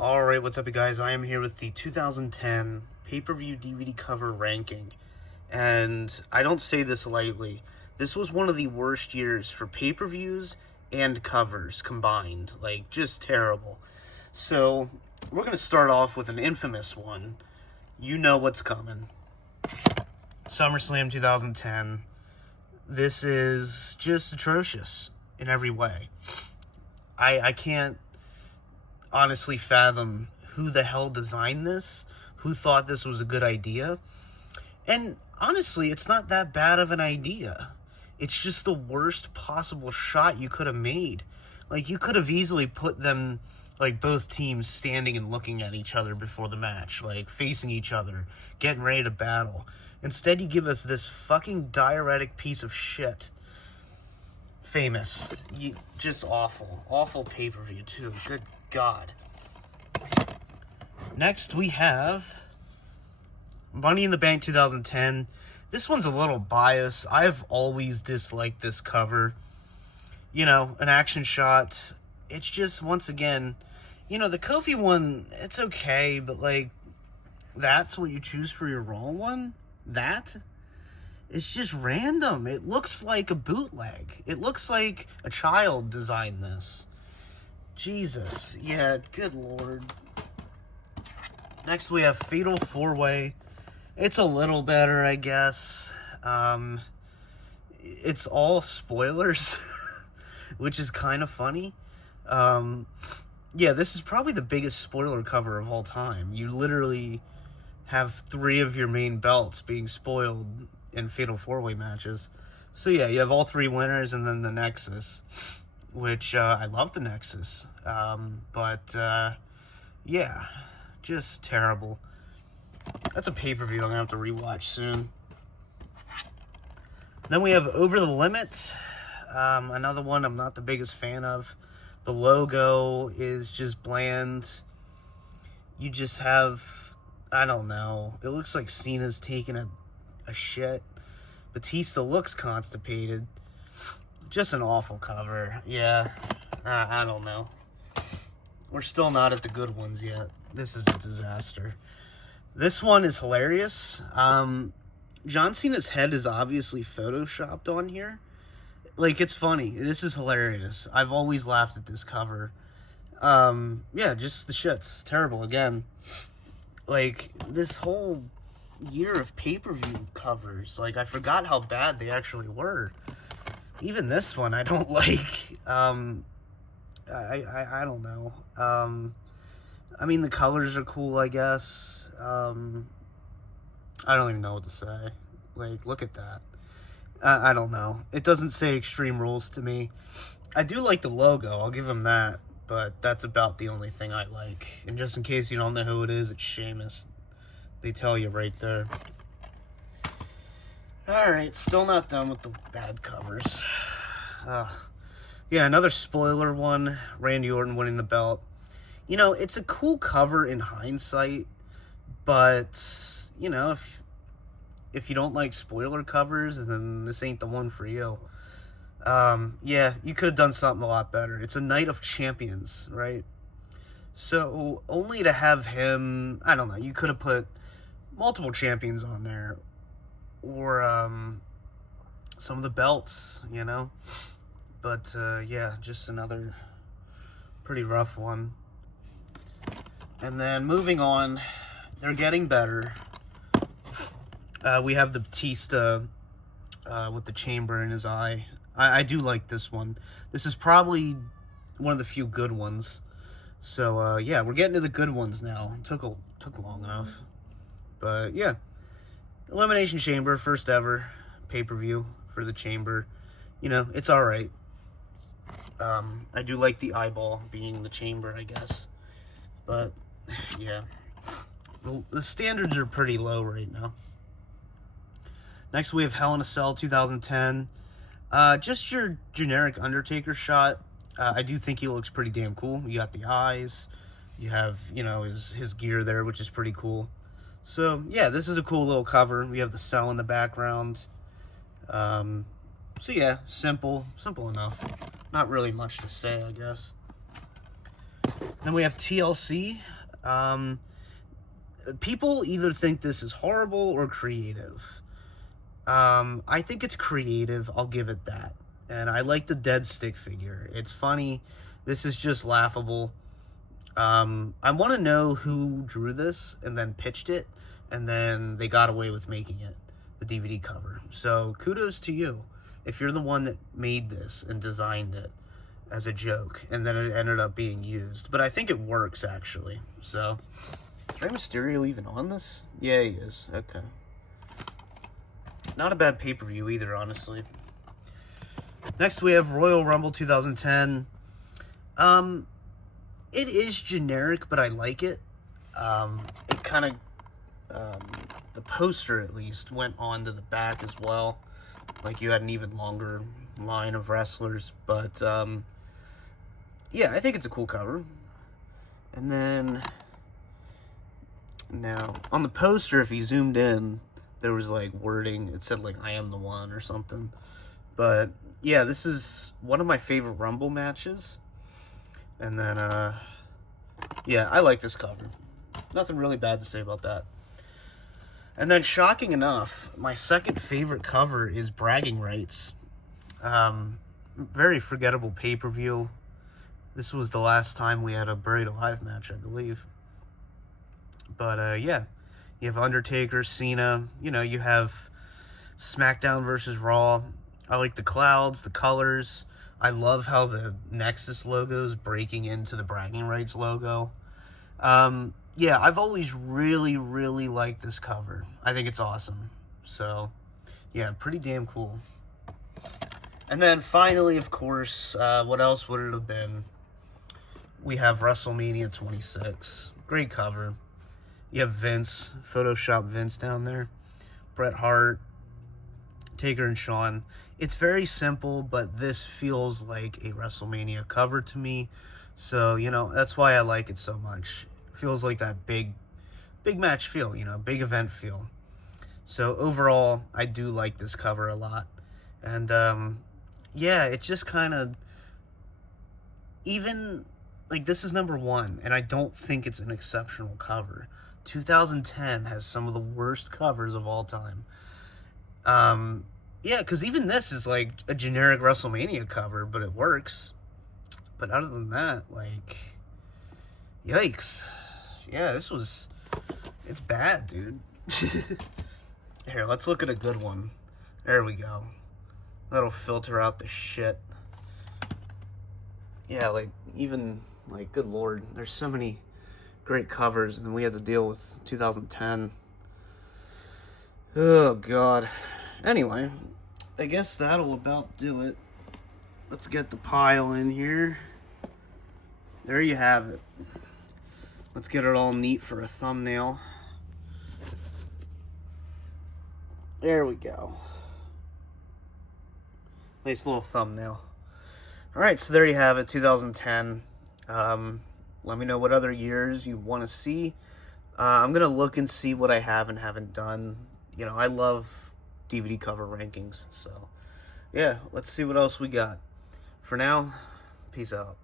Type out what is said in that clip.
Alright, what's up you guys? I am here with the 2010 pay-per-view DVD cover ranking. And I don't say this lightly. This was one of the worst years for pay-per-views and covers combined. Like, just terrible. So, we're going to start off with an infamous one. You know what's coming. SummerSlam 2010. This is just atrocious in every way. I can't honestly fathom who the hell designed this, who thought this was a good idea. And honestly, it's not that bad of an idea. It's just the worst possible shot you could have made. Like, you could have easily put them, like, both teams standing and looking at each other before the match, like, facing each other, getting ready to battle. Instead, you give us this fucking diuretic piece of shit. Famous. Just awful. Awful pay-per-view, too. Good God. Next, we have Money in the Bank 2010. This one's a little biased. I've always disliked this cover. You know, an action shot. It's just, once again, you know, the Kofi one, it's okay, but, like, that's what you choose for your Raw one? That? It's just random. It looks like a bootleg. It looks like a child designed this. Jesus. Yeah, good lord. Next we have Fatal 4-Way. It's a little better, I guess. It's all spoilers, which is kind of funny. Yeah, this is probably the biggest spoiler cover of all time. You literally have 3 of your main belts being spoiled in Fatal 4-Way matches. So yeah, you have all 3 winners and then the Nexus, which I love the Nexus. Yeah, just terrible. That's a pay-per-view I'm gonna have to rewatch soon. Then we have Over the Limit, another one I'm not the biggest fan of. The logo is just bland. You just have, I don't know, it looks like Cena's taking a shit. Batista looks constipated. Just an awful cover. Yeah, I don't know. We're still not at the good ones yet. This is a disaster. This one is hilarious. John Cena's head is obviously photoshopped on here. Like, it's funny. This is hilarious. I've always laughed at this cover. Yeah, just the shit's terrible again. Like, this whole year of pay-per-view covers, like, I forgot how bad they actually were. Even this one I don't like. I don't know. I mean, the colors are cool, I guess. I don't even know what to say. Like, look at that. I don't know. It doesn't say Extreme Rules to me. I do like the logo, I'll give him that, but that's about the only thing I like. And just in case you don't know who it is, it's Sheamus. They tell you right there. Alright, still not done with the bad covers. Yeah, another spoiler one. Randy Orton winning the belt. You know, it's a cool cover in hindsight, but, you know, if you don't like spoiler covers, then this ain't the one for you. Yeah, you could have done something a lot better. It's a Night of Champions, right? So, only to have him, I don't know, you could have put multiple champions on there, or some of the belts, you know. But yeah, just another pretty rough one. And then moving on, they're getting better. We have the Batista with the chamber in his eye. I do like this one. This is probably one of the few good ones. So yeah, we're getting to the good ones now. It took long enough. But yeah, Elimination Chamber, first ever pay-per-view for the Chamber. You know, it's alright. I do like the eyeball being the Chamber, I guess. But, yeah. The standards are pretty low right now. Next, we have Hell in a Cell 2010. Just your generic Undertaker shot. I do think he looks pretty damn cool. You got the eyes. You have, you know, his gear there, which is pretty cool. So, yeah, this is a cool little cover. We have the cell in the background. So, yeah, simple enough. Not really much to say, I guess. Then we have TLC People either think this is horrible or creative. I think it's creative. I'll give it that. And I like the dead stick figure. It's funny. This is just laughable. I want to know who drew this and then pitched it, and then they got away with making it the DVD cover. So kudos to you if you're the one that made this and designed it as a joke, and then it ended up being used. But I think it works, actually. So, is Rey Mysterio even on this? Yeah, he is. Okay. Not a bad pay-per-view either, honestly. Next, we have Royal Rumble 2010. It is generic, but I like it. It kind of, the poster at least, went on to the back as well. Like, you had an even longer line of wrestlers. But, yeah, I think it's a cool cover. And then, now, on the poster, if you zoomed in, there was, like, wording. It said, like, I am the one or something. But, yeah, this is one of my favorite Rumble matches. And then, yeah, I like this cover. Nothing really bad to say about that. And then, shocking enough, my second favorite cover is Bragging Rights. Very forgettable pay-per-view. This was the last time we had a Buried Alive match, I believe. But, yeah. You have Undertaker, Cena. You know, you have SmackDown versus Raw. I like the clouds, the colors. I love how the Nexus logo is breaking into the Bragging Rights logo. Yeah, I've always really, really liked this cover. I think it's awesome. So, yeah, pretty damn cool. And then finally, of course, what else would it have been? We have WrestleMania 26. Great cover. You have Vince, Photoshop Vince down there. Bret Hart, Taker and Shawn. It's very simple, but this feels like a WrestleMania cover to me. So, you know, that's why I like it so much. It feels like that big match feel, you know, big event feel. So overall, I do like this cover a lot. And, yeah, it just kind of, even, like, this is number one, and I don't think it's an exceptional cover. 2010 has some of the worst covers of all time. Yeah, because even this is like a generic WrestleMania cover, but it works. But other than that, like, yikes. Yeah, it's bad, dude. Here, let's look at a good one. There we go. That'll filter out the shit. Yeah, like, even, like, good lord, there's so many great covers, and we had to deal with 2010. Oh, God. Anyway, I guess that'll about do it. Let's get the pile in here. There you have it. Let's get it all neat for a thumbnail. There we go. Nice little thumbnail. Alright, so there you have it, 2010. Let me know what other years you want to see. I'm going to look and see what I have and haven't done. You know, I love DVD cover rankings. So, yeah, let's see what else we got. For now, peace out.